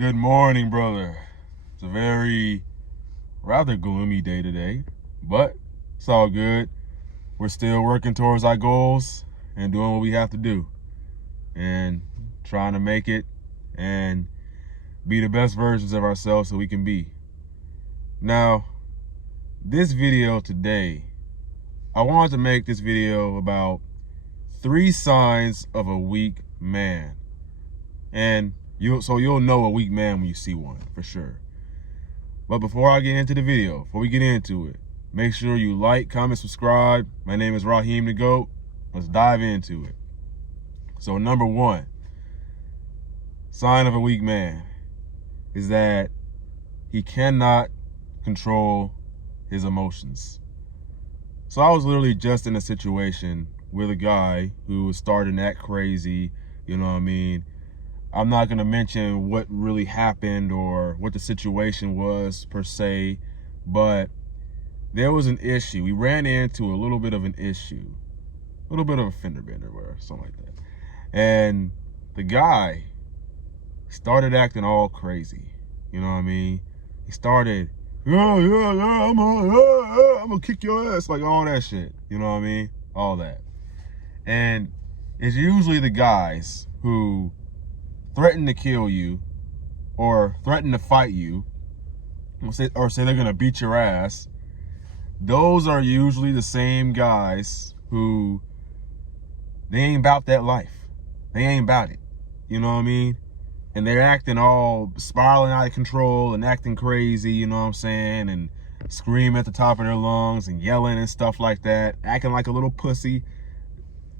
Good morning, brother. It's a very rather gloomy day today, but it's all good. We're still working towards our goals and doing what we have to do and trying to make it and be the best versions of ourselves that we can be. Now, this video today, I wanted to make this video about 3 signs of a weak man. And you'll know a weak man when you see one, for sure. But before I get into the video, before we get into it, make sure you like, comment, subscribe. My name is Raheem the GOAT. Let's dive into it. So number 1, sign of a weak man is that he cannot control his emotions. So I was literally just in a situation with a guy who was starting to act crazy, you know what I mean? I'm not going to mention what really happened or what the situation was per se, but there was an issue. We ran into a little bit of an issue, a little bit of a fender bender or something like that. And the guy started acting all crazy. You know what I mean? He started, I'm gonna kick your ass, like all that shit. You know what I mean? All that. And it's usually the guys who threaten to kill you or threaten to fight you or say they're gonna beat your ass. Those are usually the same guys who they ain't about that life. They ain't about it. You know what I mean? And they're acting all spiraling out of control and acting crazy, you know what I'm saying? And screaming at the top of their lungs and yelling and stuff like that, acting like a little pussy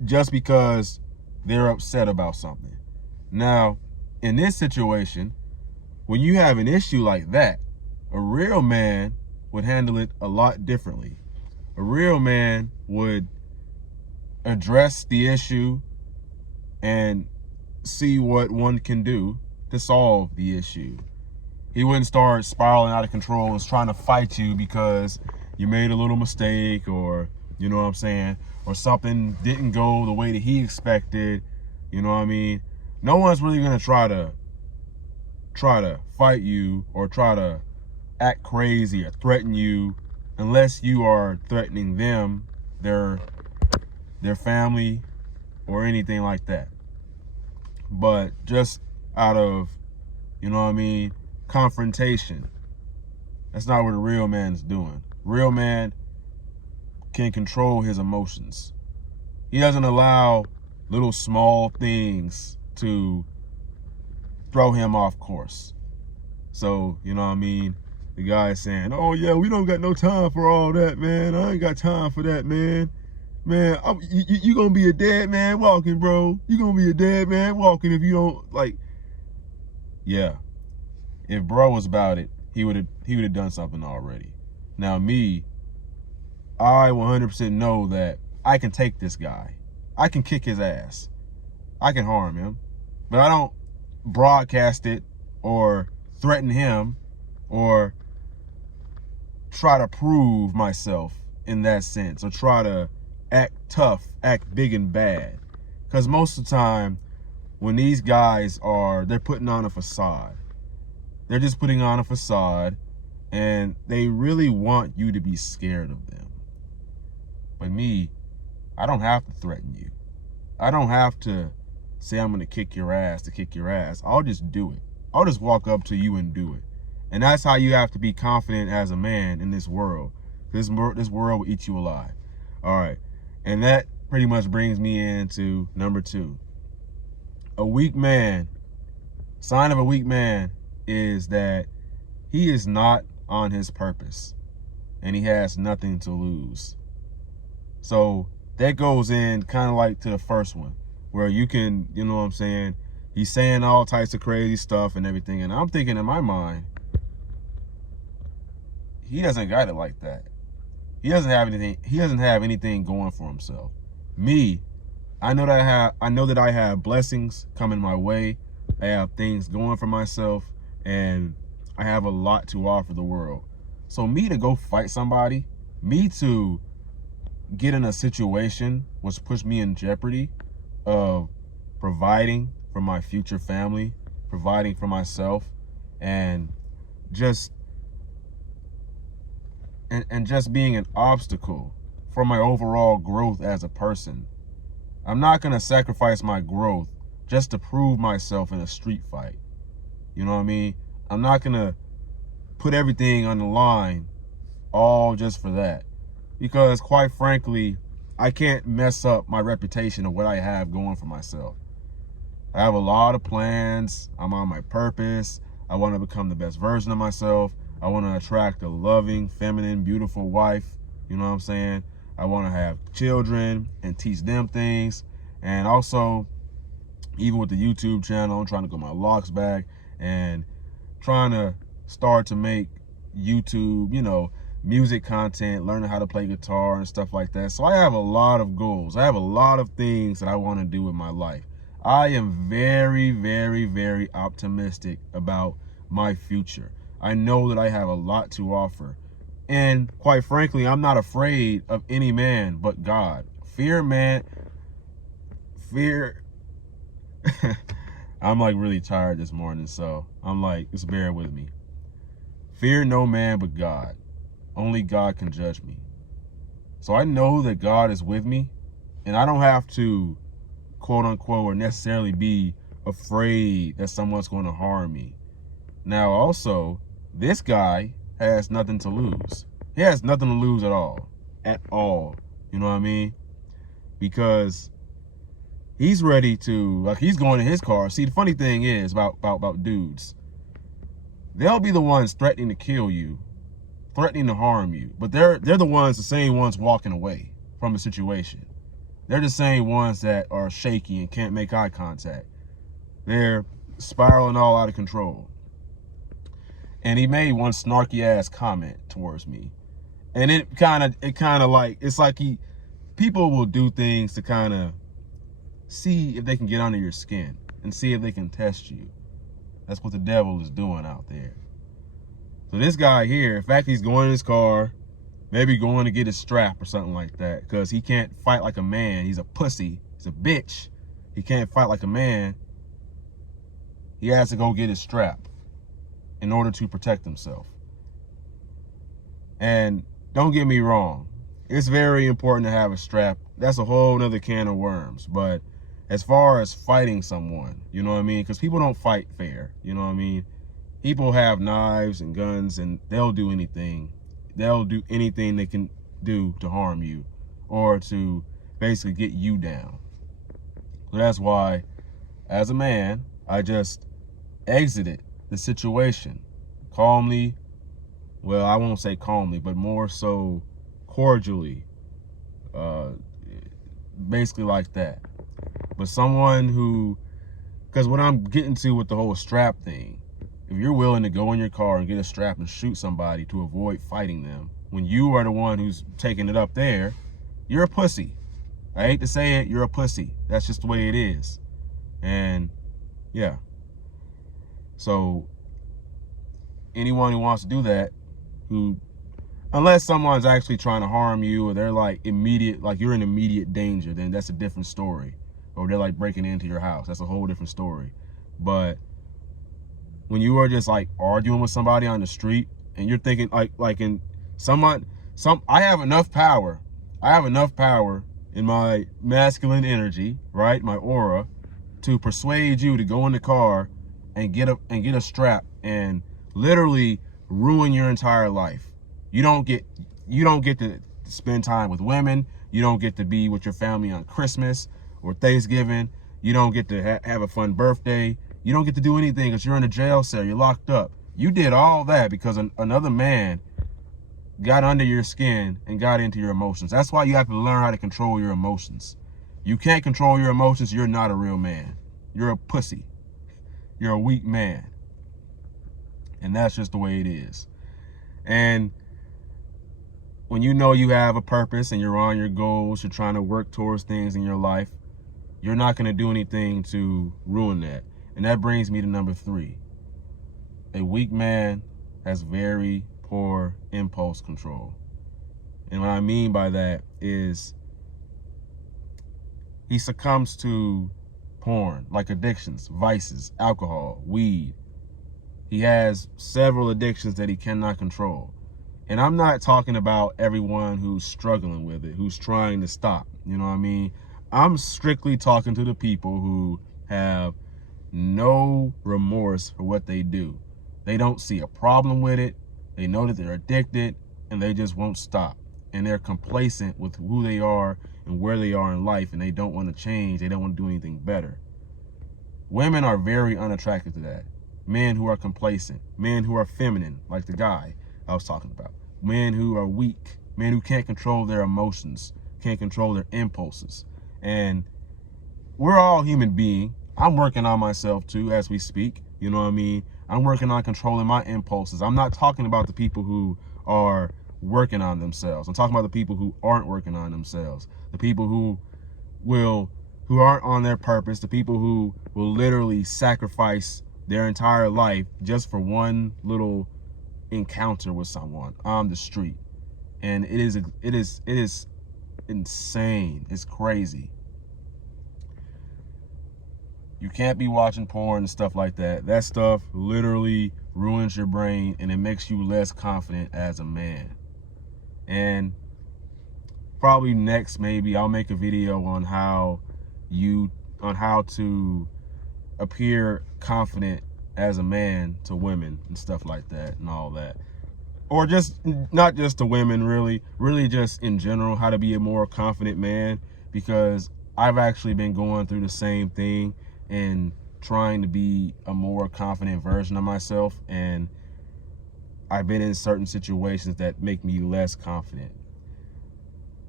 just because they're upset about something. Now, in this situation, when you have an issue like that, a real man would handle it a lot differently. A real man would address the issue and see what one can do to solve the issue. He wouldn't start spiraling out of control and trying to fight you because you made a little mistake, or, you know what I'm saying, or something didn't go the way that he expected. You know what I mean? No one's really gonna try to fight you or try to act crazy or threaten you unless you are threatening them, their family, or anything like that. But just out of, you know what I mean, confrontation, that's not what a real man's doing. Real man can control his emotions. He doesn't allow little small things to throw him off course. So, you know what I mean? The guy is saying, oh yeah, we don't got no time for all that, man. I ain't got time for that, man. Man, you gonna be a dead man walking, bro. You gonna be a dead man walking if you don't, like, yeah. If bro was about it, he would have done something already. Now me, I 100% know that I can take this guy. I can kick his ass. I can harm him. But I don't broadcast it or threaten him or try to prove myself in that sense, or try to act tough, act big and bad. Because most of the time when these guys they're putting on a facade. They're just putting on a facade, and they really want you to be scared of them. But me, I don't have to threaten you. I don't have to say I'm gonna kick your ass to kick your ass. I'll just do it. I'll just walk up to you and do it. And that's how you have to be confident as a man in this world. This world will eat you alive. All right. And that pretty much brings me into number 2. A weak man, sign of a weak man is that he is not on his purpose and he has nothing to lose. So that goes in kind of like to the first one, where you can, you know what I'm saying, he's saying all types of crazy stuff and everything. And I'm thinking in my mind, he doesn't got it like that. He doesn't have anything going for himself. Me, I know that I have blessings coming my way. I have things going for myself, and I have a lot to offer the world. So me to go fight somebody, me to get in a situation which puts me in jeopardy of providing for my future family, providing for myself, and just just being an obstacle for my overall growth as a person. I'm not going to sacrifice my growth just to prove myself in a street fight. You know what I mean? I'm not going to put everything on the line all just for that. Because quite frankly, I can't mess up my reputation of what I have going for myself. I have a lot of plans. I'm on my purpose. I want to become the best version of myself. I want to attract a loving, feminine, beautiful wife. You know what I'm saying? I want to have children and teach them things. And also, even with the YouTube channel, I'm trying to get my locks back and trying to start to make YouTube, you know, music content, learning how to play guitar and stuff like that. So I have a lot of goals. I have a lot of things that I want to do in my life. I am very, very, very optimistic about my future. I know that I have a lot to offer. And quite frankly, I'm not afraid of any man but God. Fear. I'm like really tired this morning, so I'm like, just bear with me. Fear no man but God. Only God can judge me. So I know that God is with me, and I don't have to, quote unquote, or necessarily be afraid that someone's going to harm me. Now also, this guy has nothing to lose. He has nothing to lose at all. At all. You know what I mean? Because he's ready to, like, he's going in his car. See, the funny thing is about dudes. They'll be the ones threatening to kill you, threatening to harm you. But they're the same ones walking away from the situation. They're the same ones that are shaky and can't make eye contact. They're spiraling all out of control. And he made one snarky ass comment towards me. And it kind of like, it's like people will do things to kind of see if they can get under your skin and see if they can test you. That's what the devil is doing out there. So this guy here, in fact, he's going in his car, maybe going to get his strap or something like that, because he can't fight like a man. He's a pussy. He's a bitch. He can't fight like a man. He has to go get his strap in order to protect himself. And don't get me wrong, it's very important to have a strap. That's a whole nother can of worms. But as far as fighting someone, you know what I mean? Because people don't fight fair, you know what I mean? People have knives and guns, and they'll do anything. They'll do anything they can do to harm you or to basically get you down. So that's why, as a man, I just exited the situation calmly. Well, I won't say calmly, but more so cordially, basically like that. But someone who, because what I'm getting to with the whole strap thing, if you're willing to go in your car and get a strap and shoot somebody to avoid fighting them, when you are the one who's taking it up there, you're a pussy. I hate to say it, you're a pussy. That's just the way it is. And yeah. So anyone who wants to do that, unless someone's actually trying to harm you, or they're like you're in immediate danger, then that's a different story. Or they're like breaking into your house, that's a whole different story. But when you are just like arguing with somebody on the street and you're thinking I have enough power. I have enough power in my masculine energy, right? My aura, to persuade you to go in the car and get a strap and literally ruin your entire life. You don't get to spend time with women. You don't get to be with your family on Christmas or Thanksgiving. You don't get to have a fun birthday. You don't get to do anything because you're in a jail cell. You're locked up. You did all that because another man got under your skin and got into your emotions. That's why you have to learn how to control your emotions. You can't control your emotions, you're not a real man. You're a pussy. You're a weak man. And that's just the way it is. And when you know you have a purpose and you're on your goals, you're trying to work towards things in your life, you're not going to do anything to ruin that. And that brings me to number 3. A weak man has very poor impulse control. And what I mean by that is he succumbs to porn, like addictions, vices, alcohol, weed. He has several addictions that he cannot control. And I'm not talking about everyone who's struggling with it, who's trying to stop. You know what I mean? I'm strictly talking to the people who have no remorse for what they do. They don't see a problem with it. They know that they're addicted and they just won't stop. And they're complacent with who they are and where they are in life, and they don't want to change. They don't want to do anything better. Women are very unattracted to that. Men who are complacent, men who are feminine, like the guy I was talking about, men who are weak, men who can't control their emotions, can't control their impulses. And we're all human beings. I'm working on myself too as we speak. You know what I mean? I'm working on controlling my impulses. I'm not talking about the people who are working on themselves. I'm talking about the people who aren't working on themselves. The people who aren't on their purpose, the people who will literally sacrifice their entire life just for one little encounter with someone on the street. And it is insane. It's crazy. You can't be watching porn and stuff like that. That stuff literally ruins your brain, and it makes you less confident as a man. And probably next, maybe I'll make a video on how to appear confident as a man to women and stuff like that and all that. Or just not just to women, really just in general, how to be a more confident man, because I've actually been going through the same thing and trying to be a more confident version of myself, and I've been in certain situations that make me less confident.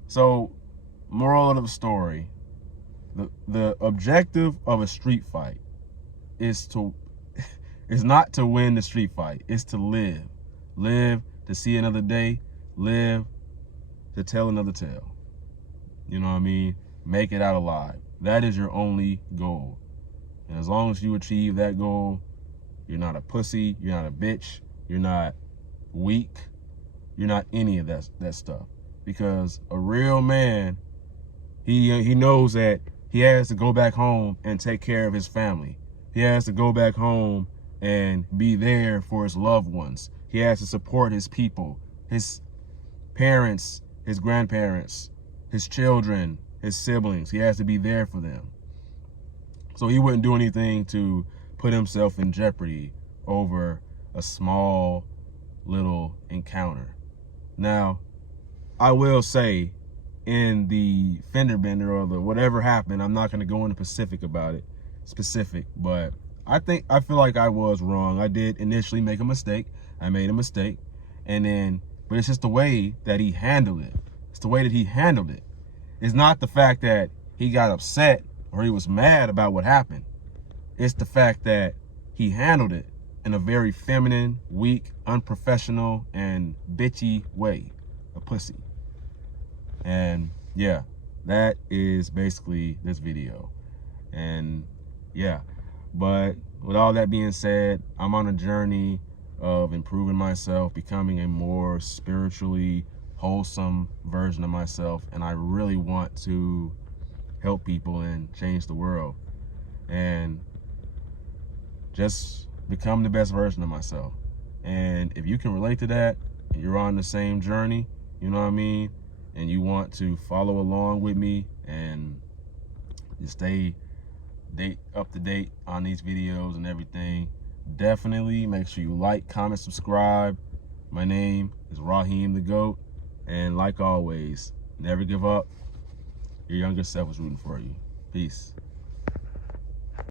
So, moral of the story, the objective of a street fight is not to win the street fight. It's to live to see another day, live to tell another tale. You know what I mean? Make it out alive. That is your only goal. And as long as you achieve that goal, you're not a pussy, you're not a bitch, you're not weak, you're not any of that stuff. Because a real man, he knows that he has to go back home and take care of his family. He has to go back home and be there for his loved ones. He has to support his people, his parents, his grandparents, his children, his siblings. He has to be there for them. So he wouldn't do anything to put himself in jeopardy over a small little encounter. Now, I will say, in the fender bender or the whatever happened, I'm not going to go into specific, but I feel like I was wrong. I did initially make a mistake. I made a mistake, but it's just the way that he handled it. It's the way that he handled it. It's not the fact that he got upset or he was mad about what happened. It's the fact that he handled it in a very feminine, weak, unprofessional, and bitchy way. A pussy. And yeah, that is basically this video. And yeah, but with all that being said, I'm on a journey of improving myself, becoming a more spiritually wholesome version of myself, and I really want to help people and change the world and just become the best version of myself. And if you can relate to that, and you're on the same journey, you know what I mean, and you want to follow along with me and stay up to date on these videos and everything, definitely make sure you like, comment, subscribe. My name is Raheem the Goat, and like always, never give up. Your younger self is rooting for you. Peace.